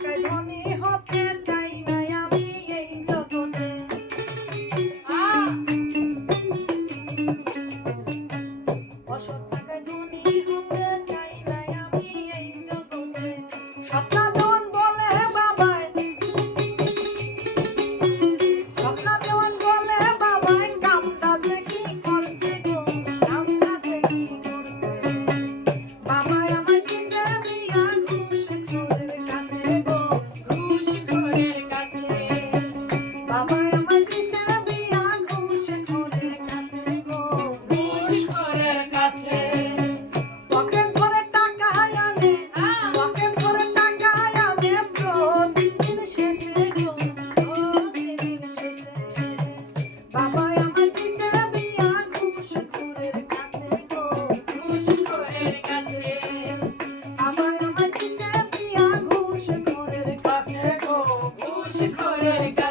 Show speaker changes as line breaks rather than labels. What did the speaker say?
টাকায় ধনী হতে চায়।
Good.